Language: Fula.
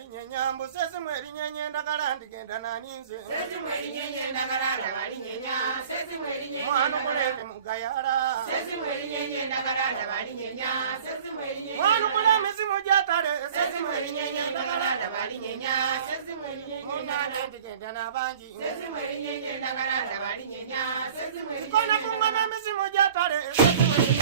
bali nyenya mbusese mweri nyenye ndakala ndigenda naninze sezi mweri nyenye ndakala ndabali nyenya sezi mweri nyenye mwana kuleme mugayala sezi mweri nyenye ndakala ndabali nyenya sezi mweri nyenye mwana kuleme simujatale sezi mweri nyenye ndakala ndabali nyenya sezi mweri nyenye munane ndigenda nabanji sezi mweri nyenye ndakala ndabali nyenya sezi mweri kona kumwana misimujatale sezi mweri